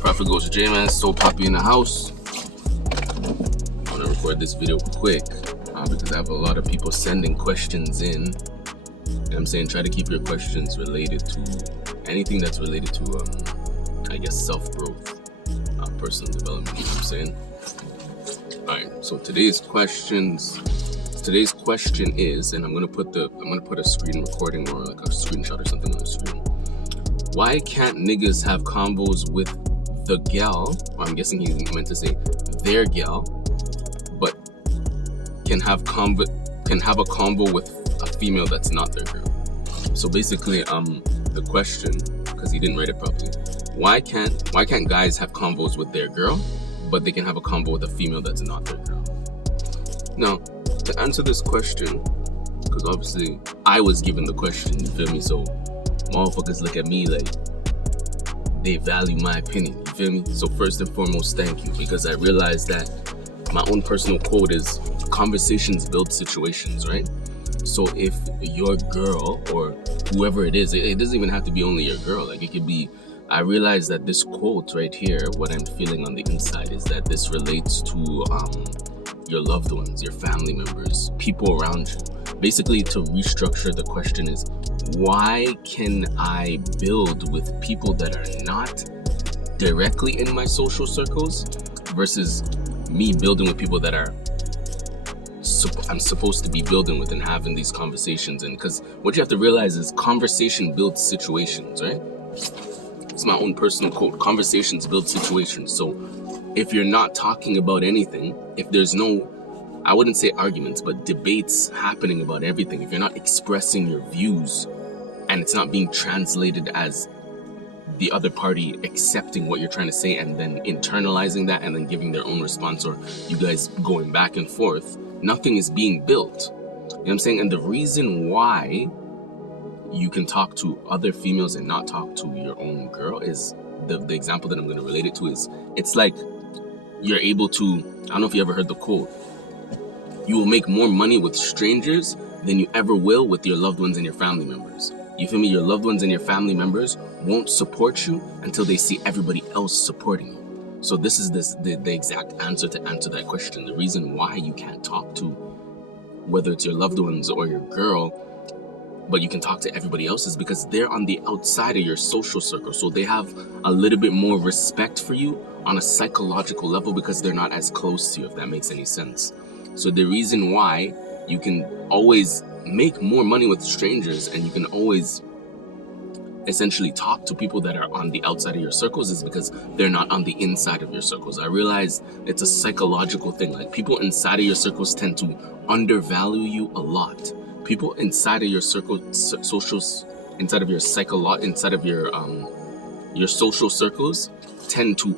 Prophet goes to Jman, SoulPapiii in the house. I want to record this video quick because I have a lot of people sending questions in. And I'm saying try to keep your questions related to anything that's related to, I guess, self-growth, personal development, you know what I'm saying? Alright, so today's question is, and I'm gonna put a screen recording or like a screenshot or something on the screen. Why can't niggas have combos with the gal? Or I'm guessing he meant to say their gal, but can have a combo with a female that's not their girl. So basically, the question, because he didn't write it properly, why can't guys have combos with their girl, but they can have a combo with a female that's not their girl? Now, to answer this question, because obviously I was given the question, you feel me? So motherfuckers look at me like they value my opinion, you feel me? So first and foremost, thank you, because I realized that my own personal quote is conversations build situations, right? So if your girl or whoever it is, it doesn't even have to be only your girl, like it could be, I realize that this quote right here, what I'm feeling on the inside is that this relates to your loved ones, your family members, people around you. Basically, to restructure the question is, why can I build with people that are not directly in my social circles versus me building with people that are I'm supposed to be building with and having these conversations? And because what you have to realize is conversation builds situations, right? It's my own personal quote. Conversations build situations. So if you're not talking about anything, if there's no, I wouldn't say arguments, but debates happening about everything, if you're not expressing your views and it's not being translated as the other party accepting what you're trying to say and then internalizing that and then giving their own response, or you guys going back and forth, nothing is being built. You know what I'm saying? And the reason why you can talk to other females and not talk to your own girl is the example that I'm going to relate it to is, it's like you're able to, I don't know if you ever heard the quote, you will make more money with strangers than you ever will with your loved ones and your family members. You feel me? Your loved ones and your family members won't support you until they see everybody else supporting you. So this is the exact answer to answer that question. The reason why you can't talk to, whether it's your loved ones or your girl, but you can talk to everybody else, is because they're on the outside of your social circle. So they have a little bit more respect for you on a psychological level because they're not as close to you, if that makes any sense. So the reason why you can always make more money with strangers and you can always essentially talk to people that are on the outside of your circles is because they're not on the inside of your circles. I realize it's a psychological thing. Like, people inside of your circles tend to undervalue you a lot. People inside of your circle, socials, inside of your inside of your social circles tend to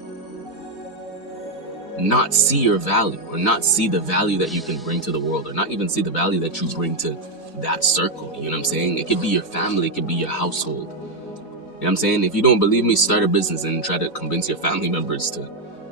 not see your value, or not see the value that you can bring to the world, or not even see the value that you bring to that circle. You know what I'm saying? It could be your family, it could be your household. You know what I'm saying? If you don't believe me, start a business and try to convince your family members to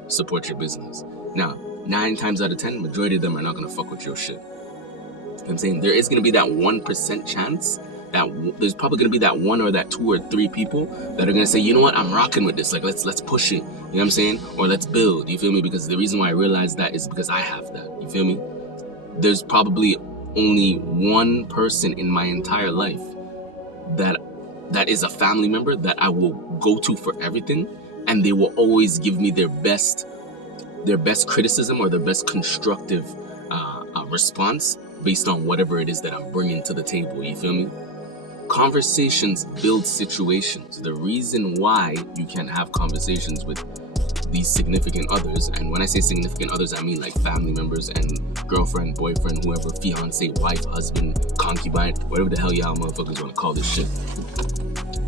support your business. Now, 9 times out of 10, majority of them are not going to fuck with your shit. You know what I'm saying? There is going to be that 1% chance that there's probably going to be that 1 or that 2 or 3 people that are going to say, you know what, I'm rocking with this. Like, let's push it. You know what I'm saying? Or let's build. You feel me? Because the reason why I realized that is because I have that. You feel me? There's probably only one person in my entire life that is a family member that I will go to for everything, and they will always give me their best criticism or their best constructive response based on whatever it is that I'm bringing to the table. You feel me? Conversations build situations. The reason why you can't have conversations with these significant others, and when I say significant others, I mean like family members and girlfriend, boyfriend, whoever, fiance, wife, husband, concubine, whatever the hell y'all motherfuckers want to call this shit.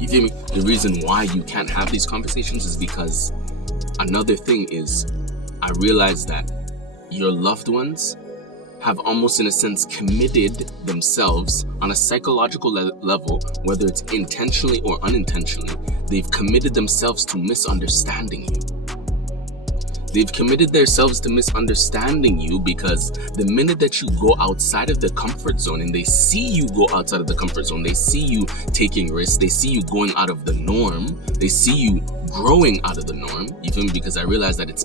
You feel me? The reason why you can't have these conversations is because another thing is, I realize that your loved ones have almost in a sense committed themselves on a psychological level, whether it's intentionally or unintentionally, they've committed themselves to misunderstanding you. They've committed themselves to misunderstanding you, because the minute that you go outside of the comfort zone and they see you go outside of the comfort zone, they see you taking risks, they see you going out of the norm, they see you growing out of the norm, you feel me? Because I realize that it's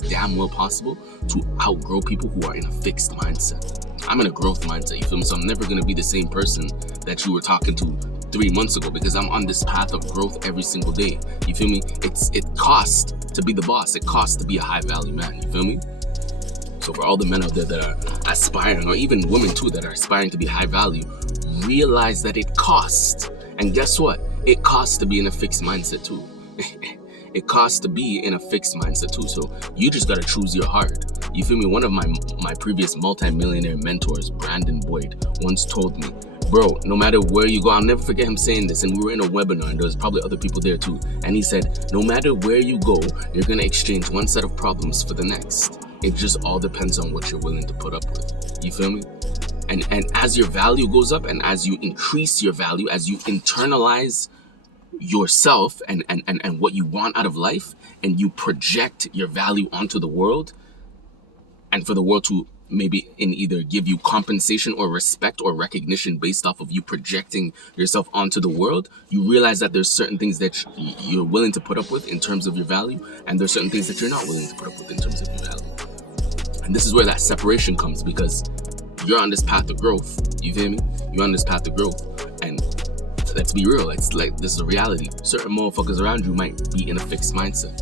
damn well possible to outgrow people who are in a fixed mindset. I'm in a growth mindset, you feel me? So I'm never going to be the same person that you were talking to 3 months ago, because I'm on this path of growth every single day, you feel me? It costs to be the boss, it costs to be a high value man, you feel me? So for all the men out there that are aspiring, or even women too that are aspiring to be high value, realize that it costs. And guess what? It costs to be in a fixed mindset too. It costs to be in a fixed mindset too. So you just gotta choose your heart. You feel me? One of my previous multi-millionaire mentors, Brandon Boyd, once told me, bro, no matter where you go, I'll never forget him saying this, and we were in a webinar and there was probably other people there too, and he said, no matter where you go, you're gonna exchange one set of problems for the next. It just all depends on what you're willing to put up with. You feel me? And as your value goes up, and as you increase your value, as you internalize yourself and what you want out of life, and you project your value onto the world, and for the world to maybe either give you compensation or respect or recognition based off of you projecting yourself onto the world, you realize that there's certain things that you're willing to put up with in terms of your value, and there's certain things that you're not willing to put up with in terms of your value. And this is where that separation comes, because you're on this path of growth. You feel me? You're on this path of growth, and let's be real, it's like, this is a reality. Certain motherfuckers around you might be in a fixed mindset.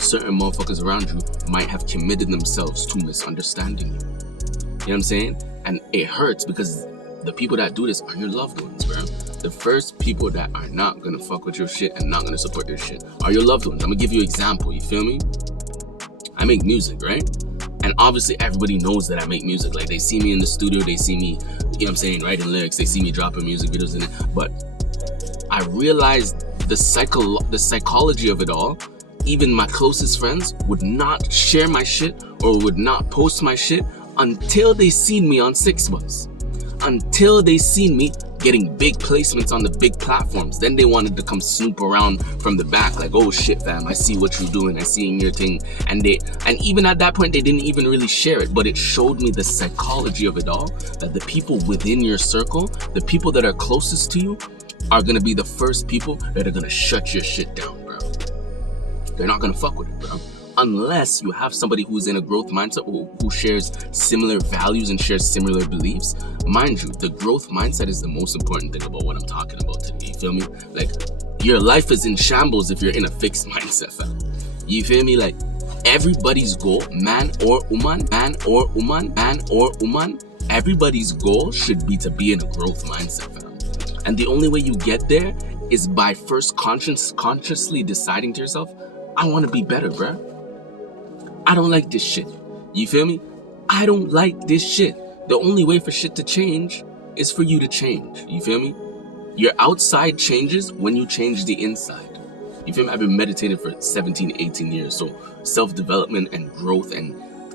Certain motherfuckers around you might have committed themselves to misunderstanding you. You know what I'm saying? And it hurts, because the people that do this are your loved ones, bro. The first people that are not gonna fuck with your shit and not gonna support your shit are your loved ones. I'm gonna give you an example, you feel me? I make music, right? And obviously everybody knows that I make music. Like, they see me in the studio, they see me, you know what I'm saying, writing lyrics, they see me dropping music videos in it. But I realized the psychology of it all. Even my closest friends would not share my shit or would not post my shit until they seen me on 6months. Until they seen me getting big placements on the big platforms. Then they wanted to come snoop around from the back, like, oh shit fam, I see what you're doing, I see your thing. And even at that point, they didn't even really share it, but it showed me the psychology of it all, that the people within your circle, the people that are closest to you, are gonna be the first people that are gonna shut your shit down, bro. They're not gonna fuck with it, bro. Unless you have somebody who's in a growth mindset, who shares similar values and shares similar beliefs. Mind you, the growth mindset is the most important thing about what I'm talking about today. You feel me? Like, your life is in shambles if you're in a fixed mindset, fam. You feel me? Like, everybody's goal, man or woman, everybody's goal should be to be in a growth mindset, fam. And the only way you get there is by first consciously deciding to yourself, I want to be better, bruh. I don't like this shit. You feel me? I don't like this shit. The only way for shit to change is for you to change. You feel me? Your outside changes when you change the inside. You feel me? I've been meditating for 17, 18 years. So self-development and growth, and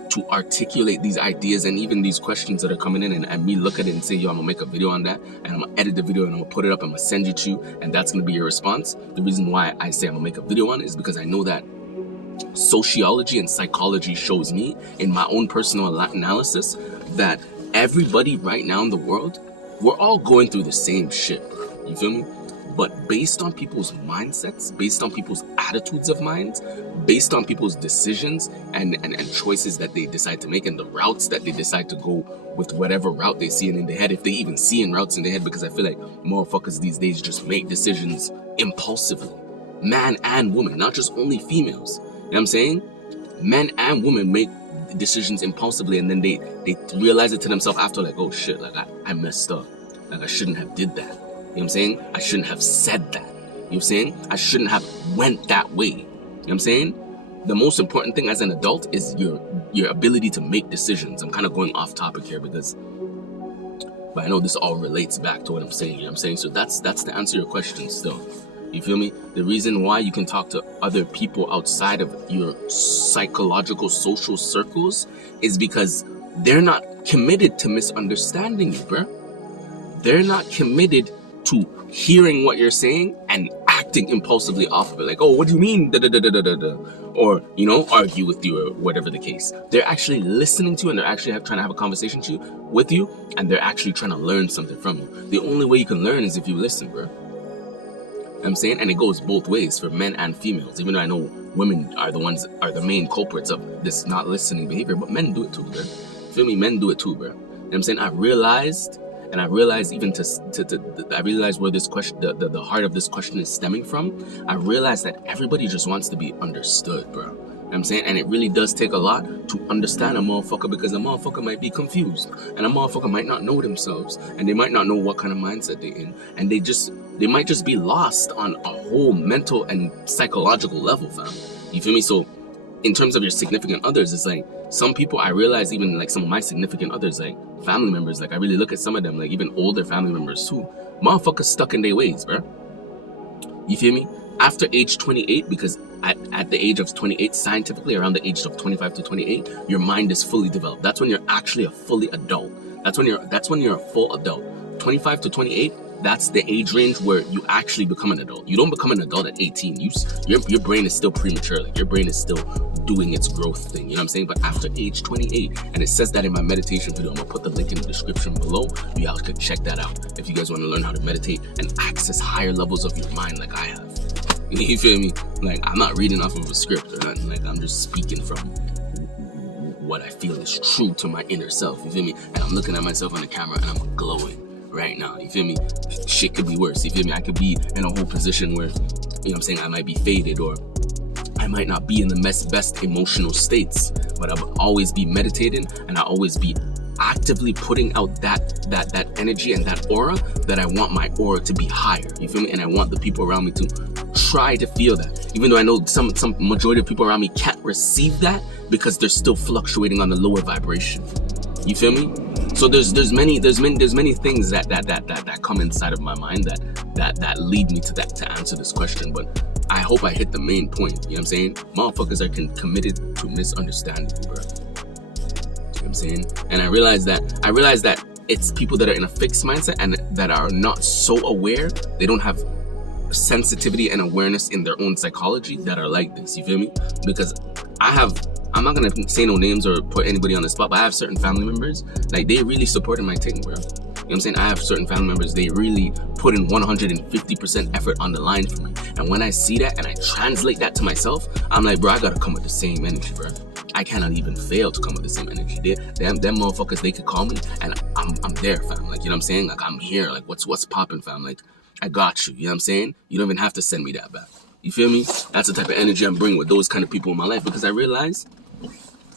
to articulate these ideas and even these questions that are coming in, and me look at it and say, yo, I'm gonna make a video on that, and I'm gonna edit the video and I'm gonna put it up, I'm gonna send it to you, and that's gonna be your response. The reason why I say I'm gonna make a video on it is because I know that sociology and psychology shows me, in my own personal analysis, that everybody right now in the world, we're all going through the same shit, bro. You feel me? But based on people's mindsets, based on people's attitudes of minds, based on people's decisions and choices that they decide to make, and the routes that they decide to go with whatever route they see in their head, if they even see in routes in their head, because I feel like motherfuckers these days just make decisions impulsively. Man and woman, not just only females. You know what I'm saying? Men and women make decisions impulsively, and then they realize it to themselves after, like, oh shit, like I messed up. Like, I shouldn't have did that. You know what I'm saying? I shouldn't have said that. You know what I'm saying? I shouldn't have went that way. You know what I'm saying? The most important thing as an adult is your ability to make decisions. I'm kind of going off topic here but I know this all relates back to what I'm saying. You know what I'm saying? So that's to answer your question still. You feel me? The reason why you can talk to other people outside of your psychological social circles is because they're not committed to misunderstanding you, bro. They're not committed to hearing what you're saying and acting impulsively off of it. Like, oh, what do you mean? Da, da, da, da, da, da, da. Or, you know, argue with you or whatever the case. They're actually listening to you and they're actually trying to have a conversation with you and they're actually trying to learn something from you. The only way you can learn is if you listen, bro. You know what I'm saying? And it goes both ways for men and females, even though I know women are the main culprits of this not listening behavior, but men do it too, bro. Feel me? Men do it too, bro. You know what I'm saying? I realized even I realized where this question, the heart of this question is stemming from. I realized that everybody just wants to be understood, bro. You know what I'm saying? And it really does take a lot to understand a motherfucker, because a motherfucker might be confused and a motherfucker might not know themselves and they might not know what kind of mindset they're in, and they might just be lost on a whole mental and psychological level, fam. You feel me? So in terms of your significant others, it's like some people, I realize, even like some of my significant others, like family members, like I really look at some of them, like even older family members too, motherfuckers stuck in their ways, bro. You feel me? After age 28, because at the age of 28, scientifically around the age of 25 to 28, your mind is fully developed. That's when you're actually a fully adult. That's when you're a full adult. 25 to 28, that's the age range where you actually become an adult. You don't become an adult at 18. Your brain is still premature. Like your brain is still doing its growth thing. You know what I'm saying? But after age 28, and it says that in my meditation video, I'm gonna put the link in the description below. You guys could check that out if you guys want to learn how to meditate and access higher levels of your mind like I have. You feel me? Like I'm not reading off of a script or nothing. Like I'm just speaking from what I feel is true to my inner self. You feel me? And I'm looking at myself on the camera and I'm glowing right now. You feel me? Shit could be worse. You feel me? I could be in a whole position where, you know what I'm saying, I might be faded, or I might not be in the best emotional states, but I will always be meditating and I'll always be actively putting out that energy and that aura that I want my aura to be higher. You feel me? And I want the people around me to try to feel that, even though I know some majority of people around me can't receive that because they're still fluctuating on the lower vibration. You feel me? So there's many things that come inside of my mind that lead me to answer this question. But I hope I hit the main point. You know what I'm saying? Motherfuckers are committed to misunderstanding, bro. You know what I'm saying? And I realize that it's people that are in a fixed mindset and that are not so aware. They don't have sensitivity and awareness in their own psychology that are like this. You feel me? Because I'm not gonna say no names or put anybody on the spot, but I have certain family members, like they really supported my thing, bro. You know what I'm saying? I have certain family members, they really put in 150% effort on the line for me. And when I see that and I translate that to myself, I'm like, bro, I gotta come with the same energy, bro. I cannot even fail to come with the same energy. Them motherfuckers, they could call me and I'm there, fam. Like, you know what I'm saying? Like, I'm here. Like, what's popping, fam? Like, I got you. You know what I'm saying? You don't even have to send me that back. You feel me? That's the type of energy I'm bringing with those kind of people in my life, because I realize,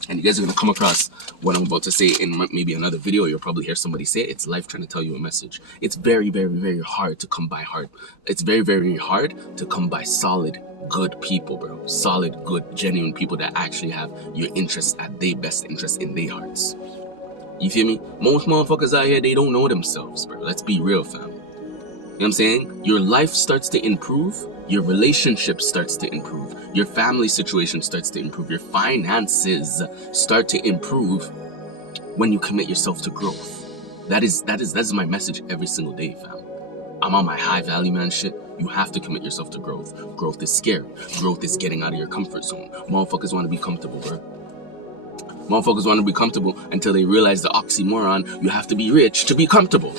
and you guys are going to come across what I'm about to say in maybe another video. You'll probably hear somebody say it. It's life trying to tell you a message. It's very, very, very hard to come by hard. It's very, very hard to come by solid, good people, bro. Solid, good, genuine people that actually have your interests at their best interest in their hearts. You feel me? Most motherfuckers out here, they don't know themselves, bro. Let's be real, fam. You know what I'm saying? Your life starts to improve. Your relationship starts to improve. Your family situation starts to improve. Your finances start to improve when you commit yourself to growth. That is my message every single day, fam. I'm on my high value man shit. You have to commit yourself to growth. Growth is scary. Growth is getting out of your comfort zone. Motherfuckers want to be comfortable, bro. Motherfuckers want to be comfortable until they realize the oxymoron, you have to be rich to be comfortable.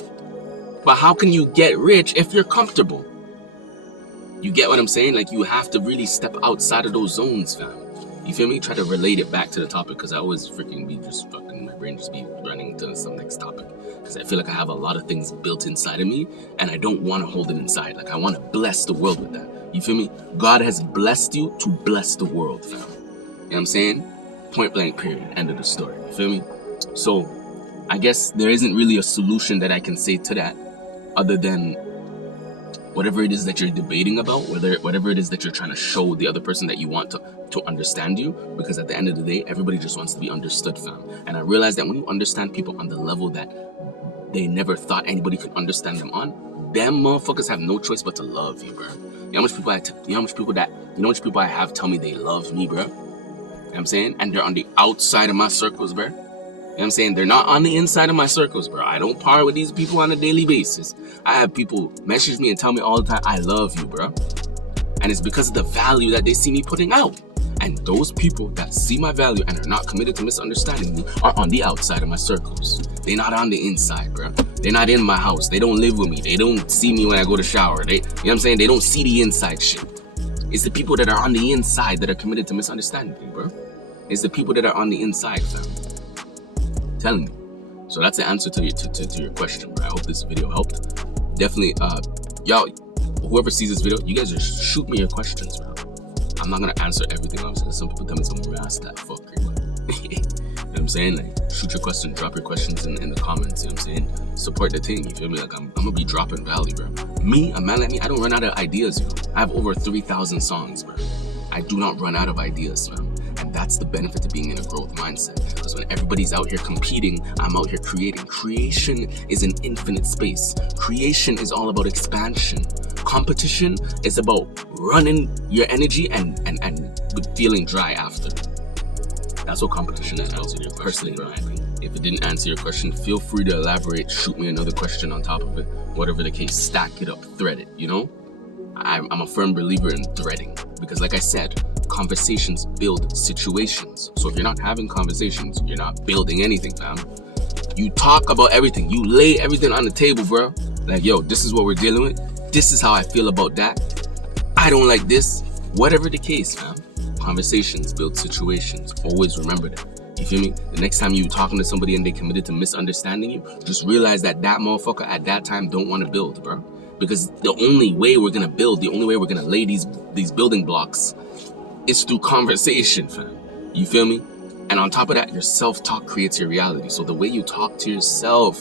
But how can you get rich if you're comfortable? You get what I'm saying? Like, you have to really step outside of those zones, fam. You feel me? Try to relate it back to the topic, because I always freaking be just fucking, my brain just be running to some next topic. Because I feel like I have a lot of things built inside of me and I don't want to hold it inside. Like, I want to bless the world with that. You feel me? God has blessed you to bless the world, fam. You know what I'm saying? Point blank, period. End of the story. You feel me? So, I guess there isn't really a solution that I can say to that, other than whatever it is that you're debating about, whatever it is that you're trying to show the other person that you want to understand you, because at the end of the day, everybody just wants to be understood, fam. And I realized that when you understand people on the level that they never thought anybody could understand them on, them motherfuckers have no choice but to love you, bro. You know how much people I have tell me they love me, bro? You know what I'm saying? And they're on the outside of my circles, bro. You know what I'm saying? They're not on the inside of my circles, bro. I don't par with these people on a daily basis. I have people message me and tell me all the time, I love you, bro. And it's because of the value that they see me putting out. And those people that see my value and are not committed to misunderstanding me are on the outside of my circles. They're not on the inside, bro. They're not in my house. They don't live with me. They don't see me when I go to shower. You know what I'm saying? They don't see the inside shit. It's the people that are on the inside that are committed to misunderstanding me, bro. It's the people that are on the inside, fam. I'm telling you. So that's the answer to your question, bro. I hope this video helped. Definitely, y'all, whoever sees this video, you guys just shoot me your questions, bro. I'm not gonna answer everything, obviously. Some people tell me some ass that fucker, but you know what I'm saying? Like, shoot your question, drop your questions in the comments, you know what I'm saying? Support the thing, you feel me? Like, I'm gonna be dropping value, bro. Me, a man like me, I don't run out of ideas, yo. I have over 3,000 songs, bro. I do not run out of ideas, fam. And that's the benefit of being in a growth mindset. Because when everybody's out here competing, I'm out here creating. Creation is an infinite space. Creation is all about expansion. Competition is about running your energy and feeling dry after. That's what competition is, personally, bro. If it didn't answer your question, feel free to elaborate, shoot me another question on top of it. Whatever the case, stack it up, thread it, you know? I'm a firm believer in threading because, like I said, conversations build situations. So if you're not having conversations, you're not building anything, fam. You talk about everything. You lay everything on the table, bro. Like, yo, this is what we're dealing with. This is how I feel about that. I don't like this. Whatever the case, fam. Conversations build situations. Always remember that. You feel me? The next time you're talking to somebody and they committed to misunderstanding you, just realize that that motherfucker at that time don't want to build, bro. Because the only way we're gonna build, the only way we're gonna lay these building blocks is through conversation, fam. You feel me? And on top of that, your self-talk creates your reality. So the way you talk to yourself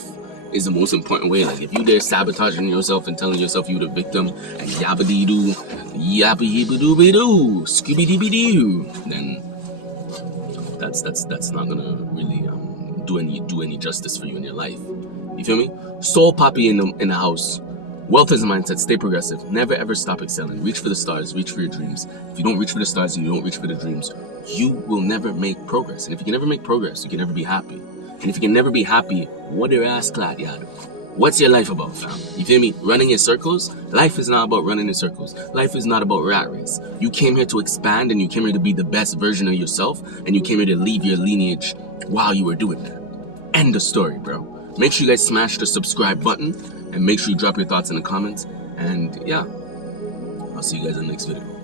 is the most important way. Like, if you dare sabotaging yourself and telling yourself you the victim and yabba-dee-doo, yabba-yibba-doo-be-doo, scooby-dee-be-doo, then that's not gonna really do any justice for you in your life. You feel me? SoulPapiii in the house. Wealth is a mindset. Stay progressive. Never ever stop excelling. Reach for the stars. Reach for your dreams. If you don't reach for the stars and you don't reach for the dreams, you will never make progress. And if you can never make progress, you can never be happy. And if you can never be happy, what your ass clad, yado? What's your life about, fam? You feel me? Running in circles? Life is not about running in circles. Life is not about rat race. You came here to expand and you came here to be the best version of yourself and you came here to leave your lineage while you were doing that. End of story, bro. Make sure you guys smash the subscribe button and make sure you drop your thoughts in the comments. And yeah, I'll see you guys in the next video.